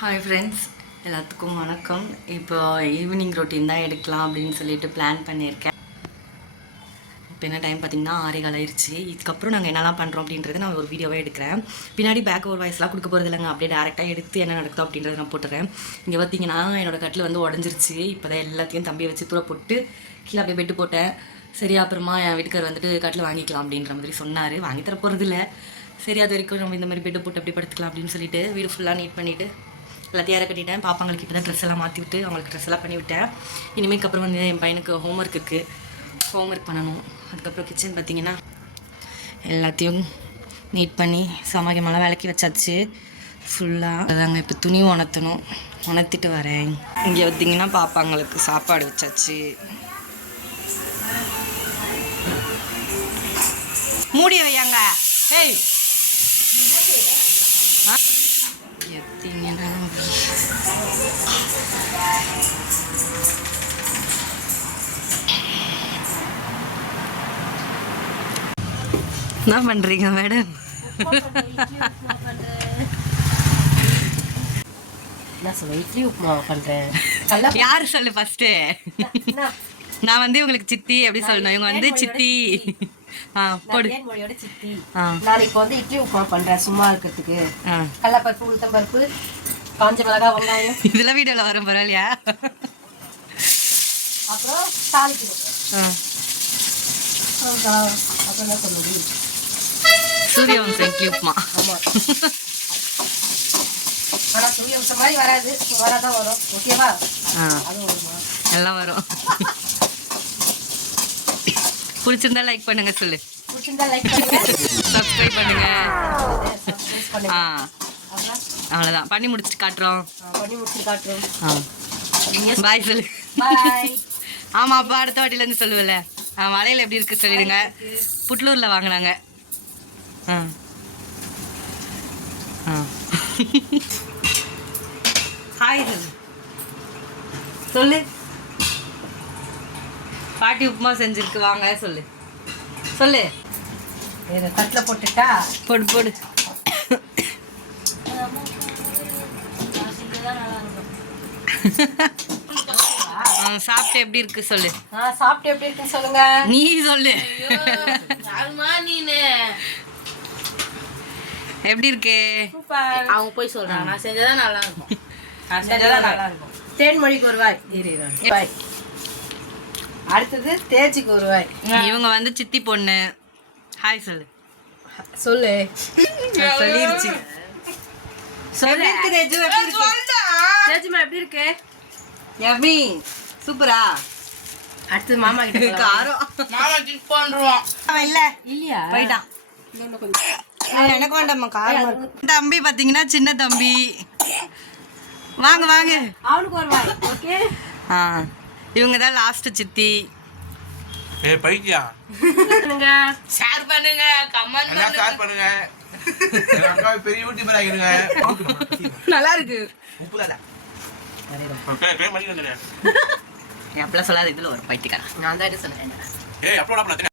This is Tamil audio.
ஹாய் ஃப்ரெண்ட்ஸ், எல்லாத்துக்கும் வணக்கம். இப்போ ஈவினிங் ரொட்டீன் தான் எடுக்கலாம் அப்படின்னு சொல்லிட்டு பிளான் பண்ணியிருக்கேன். இப்போ என்ன டைம் பார்த்தீங்கன்னா 6:15 ஆயிடுச்சு. இதுக்கப்புறம் நாங்கள் என்னெல்லாம் பண்ணுறோம் அப்படின்றது நான் ஒரு வீடியோவே எடுக்கிறேன். பின்னாடி பேக் ஒரு வாய்ஸ்லாம் கொடுக்க போகிறது இல்லைங்க, அப்படியே டேரெக்டாக எடுத்து என்ன நடக்குதோ அப்படின்றத நான் போட்டுறேன். இங்கே பார்த்தீங்கன்னா என்னோடய கட்டில் வந்து உடஞ்சிருச்சு. இப்போ தான் எல்லாத்தையும் தம்பியை வச்சு பூரா போட்டு கீழே அப்படியே பெட்டு போட்டேன். சரி, அப்புறமா என் வீட்டுக்கார் வந்துட்டு கட்டில் வாங்கிக்கலாம் அப்படின்ற மாதிரி சொன்னார். வாங்கி தர போகிறது இல்லை. சரி, அது வரைக்கும் நம்ம இந்த மாதிரி பெட்டு போட்டு அப்படி படுத்துக்கலாம் அப்படின்னு சொல்லிட்டு வீடு ஃபுல்லாக நீட் பண்ணிவிட்டு எல்லாத்தையும் யாரை கட்டிட்டேன். பாப்பாங்களுக்கு இப்போ தான் ட்ரெஸ் எல்லாம் மாற்றி விட்டு அவங்களுக்கு ட்ரெஸ் எல்லாம் பண்ணிவிட்டேன். இனிமேல் அப்புறம் வந்து என் பையனுக்கு ஹோம்ஒர்க் இருக்குது, ஹோம்ஒர்க் பண்ணணும். அதுக்கப்புறம் கிச்சன் பார்த்திங்கன்னா எல்லாத்தையும் நீட் பண்ணி சமைக்கமெல்லாம் விளக்கி வச்சாச்சு ஃபுல்லாக. அதாங்க இப்போ துணி உணர்த்தணும், உணர்த்திட்டு வரேன். இங்கே பார்த்திங்கன்னா பாப்பாங்களுக்கு சாப்பாடு வச்சாச்சு. மூடி வையாங்க. ஏய் எத்திங்கன்னா என்ன பண்றீங்க மேடம்? இட்லி உப்புமா பண்றேன். யாரு சொல்லு ஃபர்ஸ்ட்? நான் வந்து உங்களுக்கு சித்தி எப்படி சொல்லணும், இவங்க வந்து சித்தி. போடு. சித்தி நாளைக்கு வந்து இட்லி உப்புமா பண்றேன் சும்மா இருக்கிறதுக்கு. கடலைப்பருப்பு, உளுத்தம் பருப்பு, காஞ்ச மிளகாய், வெங்காயம் இதெல்லாம் வீடியோல வரும் பரவாயில்லையா? அப்புறம் தாளிக்கணும். அப்புறம் என்ன சொல்லுங்க, சூரியவம்சம் இட்லி உப்புமா. ஆமா, ஆனா சூரியவம்சம் மாதிரி வராது, வராதான் வரும். ஓகேவா? அது வருமா? எல்லாம் வரும். பிடிச்சிருந்தா லைக் பண்ணுங்க. சொல்லு. பிடிச்சிருந்தா லைக் பண்ணுங்க, சப்ஸ்கிரைப் பண்ணுங்க. சப்ஸ்கிரைப் பண்ணுங்க. அவ்வளோதான், பண்ணி முடிச்சுட்டு காட்டுறோம். பண்ணி முடிச்சு காட்டுறோம். பாய் சொல்லு. பாய். ஆமாம், அப்போ அடுத்த வாட்டிலேருந்து சொல்லுவல. மலையில் எப்படி இருக்குது சொல்லிடுங்க. புட்லூரில் வாங்கினாங்க. ஹாய் சொல்லு. சொல்லு. பாட்டி உப்புமா செஞ்சிருக்கு, வாங்க சொல்லு. சொல்லு. கட்டில் போட்டுட்டா போடு போடு. சாப்பிட்டு எப்படி இருக்கு சொல்லு. சாப்பிட்டு எப்படி இருக்குன்னு சொல்லுங்க. நீ சொல்லு. எப்படி இருக்கு? அவங்க போய் சொல்றாங்க, நான் செஞ்சதான் நல்லா இருக்கும். நல்லா இருக்கும். தேன்மொழிக்கு ஒரு வாய். அடுத்தது தேஜிக்கு ஒரு வாய். இவங்க வந்து சித்தி பொண்ணு. ஹாய் சொல்லு. சொல்லு. சொல்லிருச்சு. சொல்லு. தேஜிமா எப்படி இருக்கு? யம்மி, சூப்பரா. அடுத்தது மாமா கிட்ட காரம். மாமா டிப் பண்றோம். இல்ல இல்லையா? போய்ட்டான். எனக்கு வேண்டாம்மா, காரமா இருக்கு. தம்பி பாத்தீங்கன்னா சின்ன தம்பி. வாங்க வாங்க. அவனுக்கு ஒரு வாய். ஓகே. இவங்க தான் லாஸ்ட் சித்தி. ஏய் பைக்கியா, பண்ணுங்க, ஷேர் பண்ணுங்க, கமெண்ட் பண்ணுங்க, ஷேர் பண்ணுங்க. அக்கா பெரிய யூடியூபர் ஆகிடுங்க. நல்லா இருக்கு. உப்புதாடா. ஓகே, கே மணி வந்துடா. நீ அப்பலாம் சொல்லாத, இதுல ஒரு பைத்தியக்காரன். நான் தான் சொன்னேன். ஏய் அப்லோட் பண்ணு.